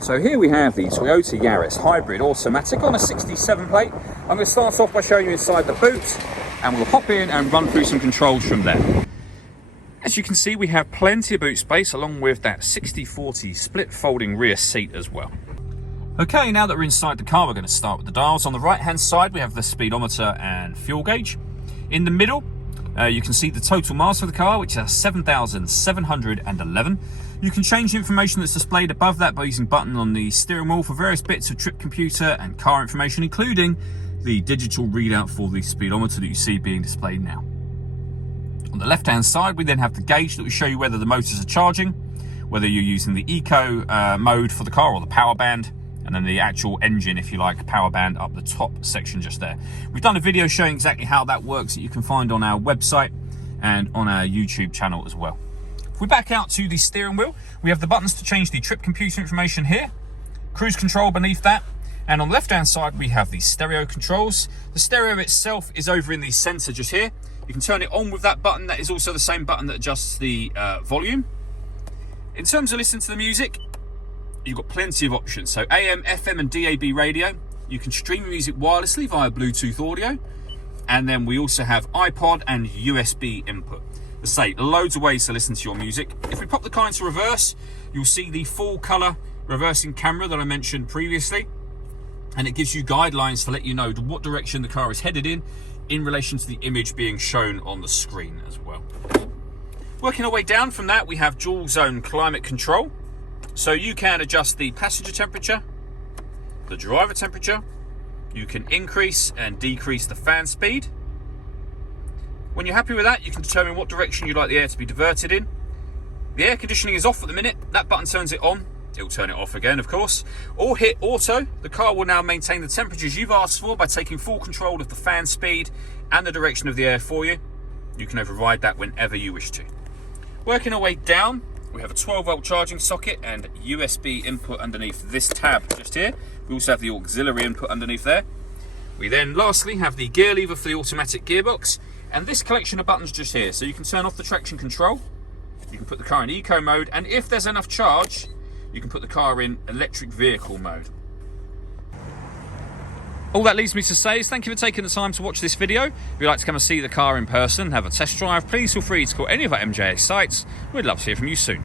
So here we have the Toyota Yaris hybrid automatic on a 67 plate. I'm going to start off by showing you inside the boot, and we'll hop in and run through some controls from there. As you can see, we have plenty of boot space along with that 60/40 split folding rear seat as well. Okay, now that we're inside the car, we're going to start with the dials. On the right hand side we have the speedometer and fuel gauge. In the middle you can see the total miles for the car, which is 7,711. You can change the information that's displayed above that by using a button on the steering wheel for various bits of trip computer and car information, including the digital readout for the speedometer that you see being displayed now. On the left hand side we then have the gauge that will show you whether the motors are charging, whether you're using the eco mode for the car or the power band, and then the actual engine, if you like, power band up the top section just there. We've done a video showing exactly how that works that you can find on our website and on our YouTube channel as well. If we back out to the steering wheel, we have the buttons to change the trip computer information here, cruise control beneath that, and on the left hand side we have the stereo controls. The stereo itself is over in the center just here. You can turn it on with that button. That is also the same button that adjusts the volume. In terms of listening to the music, you've got plenty of options. So AM, FM and DAB radio. You can stream music wirelessly via Bluetooth audio. And then we also have iPod and USB input. As I say, loads of ways to listen to your music. If we pop the car into reverse, you'll see the full color reversing camera that I mentioned previously. And it gives you guidelines to let you know what direction the car is headed in relation to the image being shown on the screen as well. Working our way down from that, we have dual zone climate control. So you can adjust the passenger temperature, the driver temperature. You can increase and decrease the fan speed. When you're happy with that, you can determine what direction you'd like the air to be diverted in. The air conditioning is off at the minute. That button turns it on. It'll turn it off again, of course. Or hit auto. The car will now maintain the temperatures you've asked for by taking full control of the fan speed and the direction of the air for you. You can override that whenever you wish to. Working our way down, we have a 12-volt charging socket and USB input underneath this tab just here. We also have the auxiliary input underneath there. We then lastly have the gear lever for the automatic gearbox, and this collection of buttons just here. So you can turn off the traction control, you can put the car in eco mode, and if there's enough charge, you can put the car in electric vehicle mode. All that leaves me to say is thank you for taking the time to watch this video. If you'd like to come and see the car in person and have a test drive, please feel free to call any of our MJA sites. We'd love to hear from you soon.